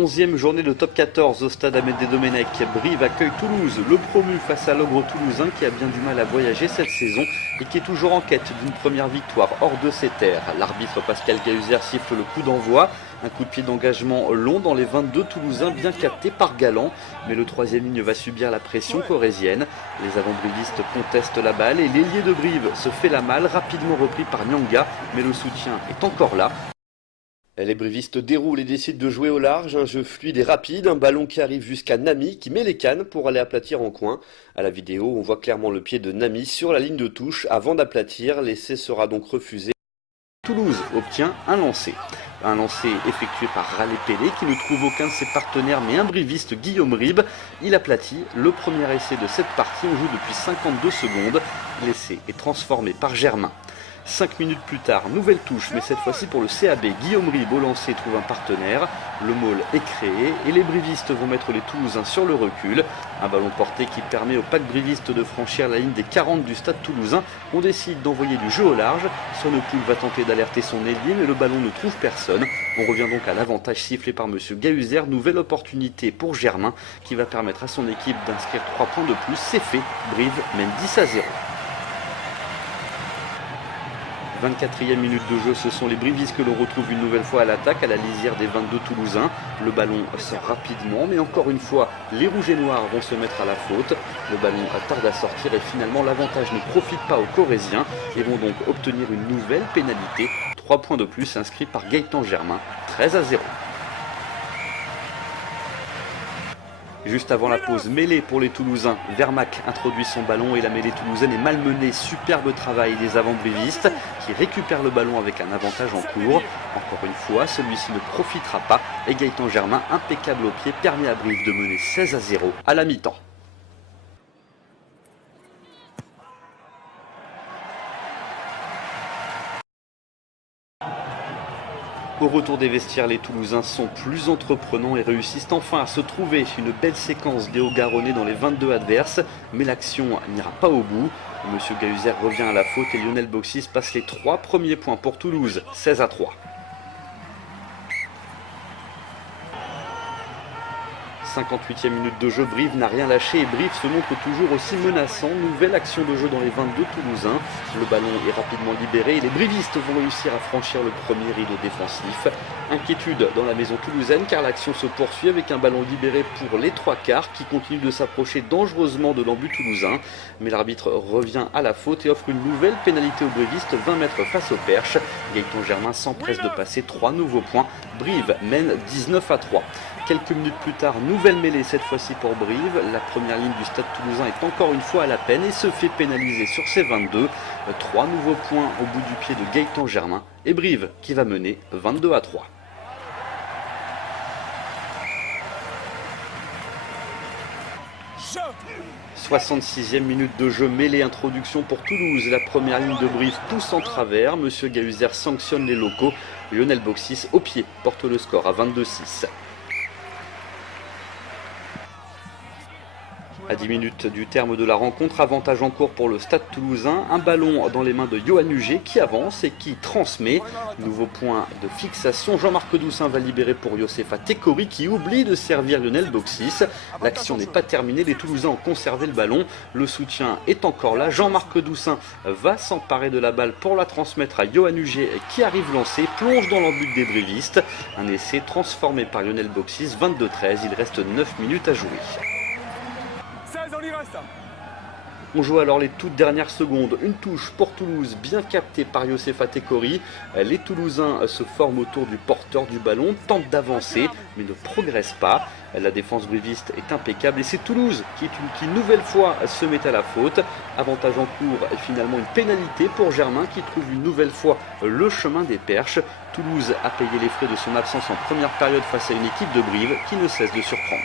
11e journée de top 14 au stade Ahmed Domenech. Brive accueille Toulouse, le promu face à l'ogre toulousain qui a bien du mal à voyager cette saison et qui est toujours en quête d'une première victoire hors de ses terres. L'arbitre Pascal Gahuzer siffle le coup d'envoi. Un coup de pied d'engagement long dans les 22 Toulousains bien capté par Galland. Mais le troisième ligne va subir la pression corésienne. Les avant-brivistes contestent la balle et l'ailier de Brive se fait la malle, rapidement repris par Nyanga. Mais le soutien est encore là. Les brivistes déroulent et décident de jouer au large, un jeu fluide et rapide, un ballon qui arrive jusqu'à Nami qui met les cannes pour aller aplatir en coin. À la vidéo, on voit clairement le pied de Nami sur la ligne de touche avant d'aplatir, l'essai sera donc refusé. Toulouse obtient un lancer. Un lancer effectué par Raleigh Pelé qui ne trouve aucun de ses partenaires mais un briviste Guillaume Ribes. Il aplatit le premier essai de cette partie, on joue depuis 52 secondes. L'essai est transformé par Germain. 5 minutes plus tard, nouvelle touche, mais cette fois-ci pour le CAB. Guillaume Ribes au lancer trouve un partenaire. Le maul est créé et les brivistes vont mettre les Toulousains sur le recul. Un ballon porté qui permet au pack briviste de franchir la ligne des 40 du stade toulousain. On décide d'envoyer du jeu au large. Sonopoul va tenter d'alerter son ailier, mais le ballon ne trouve personne. On revient donc à l'avantage sifflé par M. Gahuzer. Nouvelle opportunité pour Germain qui va permettre à son équipe d'inscrire 3 points de plus. C'est fait. Brive mène 10-0. 24e minute de jeu, ce sont les brivistes que l'on retrouve une nouvelle fois à l'attaque, à la lisière des 22 Toulousains. Le ballon sort rapidement, mais encore une fois, les rouges et noirs vont se mettre à la faute. Le ballon tarde à sortir et finalement l'avantage ne profite pas aux Corésiens et vont donc obtenir une nouvelle pénalité. 3 points de plus inscrits par Gaëtan Germain, 13-0. Juste avant la pause, mêlée pour les Toulousains. Vermac introduit son ballon et la mêlée toulousaine est malmenée. Superbe travail des avant-brivistes qui récupèrent le ballon avec un avantage en cours. Encore une fois, celui-ci ne profitera pas et Gaëtan Germain, impeccable au pied, permet à Brive de mener 16-0 à la mi-temps. Au retour des vestiaires, les Toulousains sont plus entreprenants et réussissent enfin à se trouver une belle séquence des Hauts-Garonnais dans les 22 adverses. Mais l'action n'ira pas au bout. Monsieur Gahuzer revient à la faute et Lionel Boxis passe les 3 premiers points pour Toulouse, 16-3. 58e minute de jeu, Brive n'a rien lâché et Brive se montre toujours aussi menaçant. Nouvelle action de jeu dans les 22 Toulousains. Le ballon est rapidement libéré et les brivistes vont réussir à franchir le premier rideau défensif. Inquiétude dans la maison toulousaine car l'action se poursuit avec un ballon libéré pour les 3 quarts qui continuent de s'approcher dangereusement de l'embut toulousain. Mais l'arbitre revient à la faute et offre une nouvelle pénalité aux brivistes, 20 mètres face au perche. Gaëtan Germain s'empresse de passer 3 nouveaux points. Brive mène 19-3. Quelques minutes plus tard, nouvelle mêlée cette fois-ci pour Brive. La première ligne du stade toulousain est encore une fois à la peine et se fait pénaliser sur ses 22. 3 nouveaux points au bout du pied de Gaëtan Germain et Brive qui va mener 22-3. « 66e minute de jeu, mêlée, introduction pour Toulouse. La première ligne de Brive pousse en travers. Monsieur Gahuzer sanctionne les locaux. Lionel Boxis au pied porte le score à 22-6. À 10 minutes du terme de la rencontre, avantage en cours pour le stade toulousain. Un ballon dans les mains de Johan Huget qui avance et qui transmet. Nouveau point de fixation. Jean-Marc Doussin va libérer pour Yosefa Tekori qui oublie de servir Lionel Boxis. L'action n'est pas terminée. Les Toulousains ont conservé le ballon. Le soutien est encore là. Jean-Marc Doussin va s'emparer de la balle pour la transmettre à Johan Huget qui arrive lancé, plonge dans l'embut des brivistes. Un essai transformé par Lionel Boxis. 22-13. Il reste 9 minutes à jouer. On joue alors les toutes dernières secondes. Une touche pour Toulouse, bien captée par Yosefa Tekori. Les Toulousains se forment autour du porteur du ballon, tentent d'avancer, mais ne progressent pas. La défense briviste est impeccable et c'est Toulouse qui une nouvelle fois se met à la faute. Avantage en cours et finalement une pénalité pour Germain qui trouve une nouvelle fois le chemin des perches. Toulouse a payé les frais de son absence en première période face à une équipe de Brive qui ne cesse de surprendre.